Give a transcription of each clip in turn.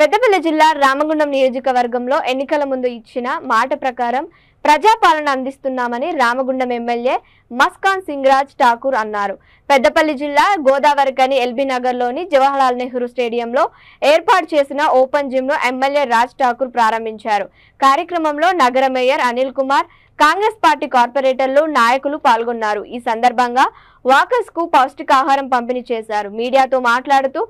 పెద్దపల్లి జిల్లా రామగుండం నియోజకవర్గంలో ఎన్నికల ముందు ఇచ్చిన మాట ప్రకారం ప్రజాపాలన అందిస్తున్నామని రామగుండం ఎమ్మెల్యే మస్కాన్ సింగరాజ్ ఠాకూర్ అన్నారు. పెద్దపల్లి జిల్లా గోదావరికని ఎల్బీ నగర్లోని జవహర్లాల్ నెహ్రూ స్టేడియంలో ఏర్పాటు చేసిన ఓపెన్ జిమ్ ను ఎమ్మెల్యే రాజ్ ఠాకూర్ ప్రారంభించారు. కార్యక్రమంలో నగర మేయర్ అనిల్ కుమార్, కాంగ్రెస్ పార్టీ కార్పొరేటర్లు, నాయకులు పాల్గొన్నారు. ఈ సందర్భంగా వాకర్స్ కు పౌష్టికాహారం పంపిణీ చేశారు. మీడియాతో మాట్లాడుతూ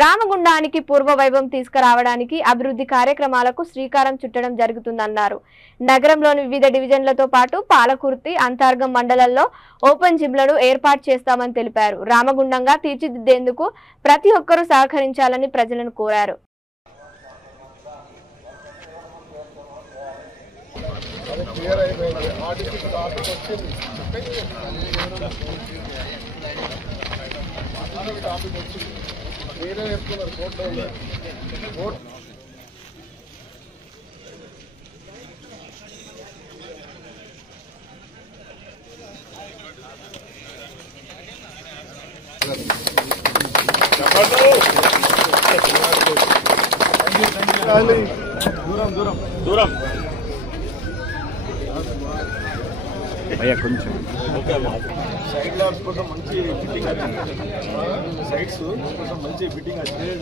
రామగుండానికి పూర్వ వైభవం తీసుకురావడానికి అభివృద్ధి కార్యక్రమాలకు శ్రీకారం చుట్టడం జరుగుతుందన్నారు. నగరంలోని వివిధ డివిజన్లతో పాటు పాలకుర్తి, అంతర్గం మండలాల్లో ఓపెన్ జిమ్లను ఏర్పాటు చేస్తామని తెలిపారు. రామగుండంగా తీర్చిదిద్దేందుకు ప్రతి ఒక్కరూ సహకరించాలని ప్రజలను కోరారు. దూరం భయ్యా కొంచెం సైడ్ లాబ్స్ కోసం మంచి ఫిట్టింగ్ వచ్చింది. సైడ్స్ కోసం మంచి ఫిట్టింగ్ వచ్చింది.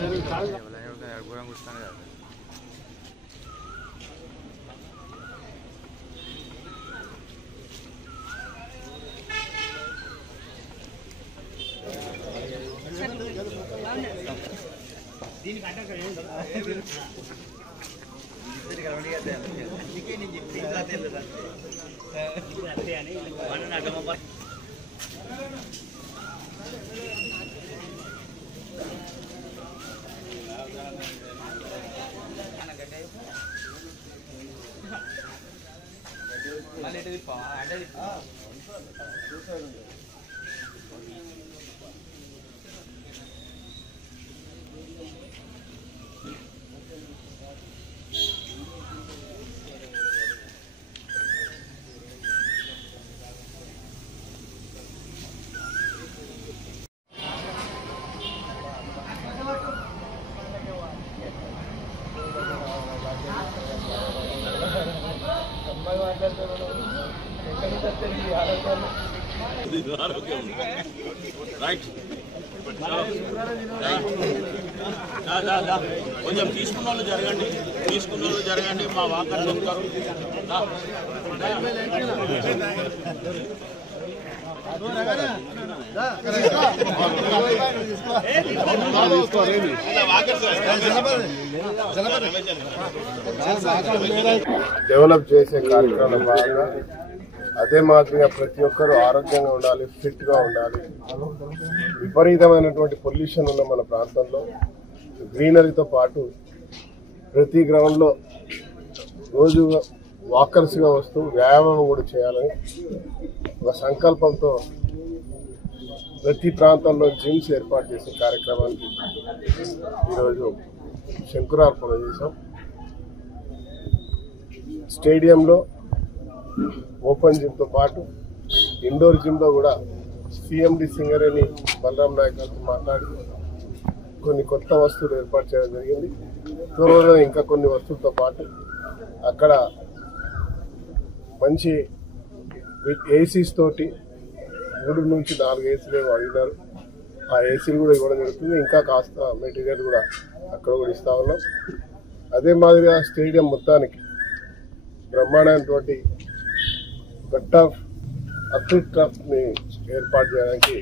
కొంచెం తీసుకున్న వాళ్ళు జరగండి. మా వాకర్లు ఉంటారు. డెవలప్ చేసే కార్యక్రమం భాగంగా అదే మాదిరిగా ప్రతి ఒక్కరూ ఆరోగ్యంగా ఉండాలి, ఫిట్ గా ఉండాలి. విపరీతమైనటువంటి పొల్యూషన్ ఉన్న మన ప్రాంతంలో గ్రీనరీతో పాటు ప్రతి గ్రౌండ్ లో రోజు వాకర్స్ గా వస్తూ వ్యాయామం కూడా చేయాలని ఒక సంకల్పంతో ప్రతి ప్రాంతంలో జిమ్స్ ఏర్పాటు చేసే కార్యక్రమానికి ఈరోజు శంకురార్పణ చేశాం. స్టేడియంలో ఓపెన్ జిమ్ తో పాటు ఇండోర్ జిమ్ లో కూడా సిఎండి సింగరేణి బలరాం నాయక్ గారితో మాట్లాడి కొన్ని కొత్త వస్తువులు ఏర్పాటు చేయడం జరిగింది. త్వరలో ఇంకా కొన్ని వస్తువులతో పాటు అక్కడ మంచి ఏసీస్ తోటి 3 నుంచి 4 ఏసీలు అడిగినారు. ఆ ఏసీలు కూడా ఇవ్వడం జరుగుతుంది. ఇంకా కాస్త మెటీరియల్ కూడా అక్కడ కూడా ఇస్తా ఉన్నాం. అదే మాదిరిగా స్టేడియం మొత్తానికి బ్రహ్మాండమైనటువంటి అథ్లెట్ ట్రఫ్ ని ఏర్పాటు చేయడానికి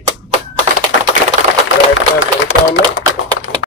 ప్రయత్నాలు జరుగుతా ఉన్నాయి.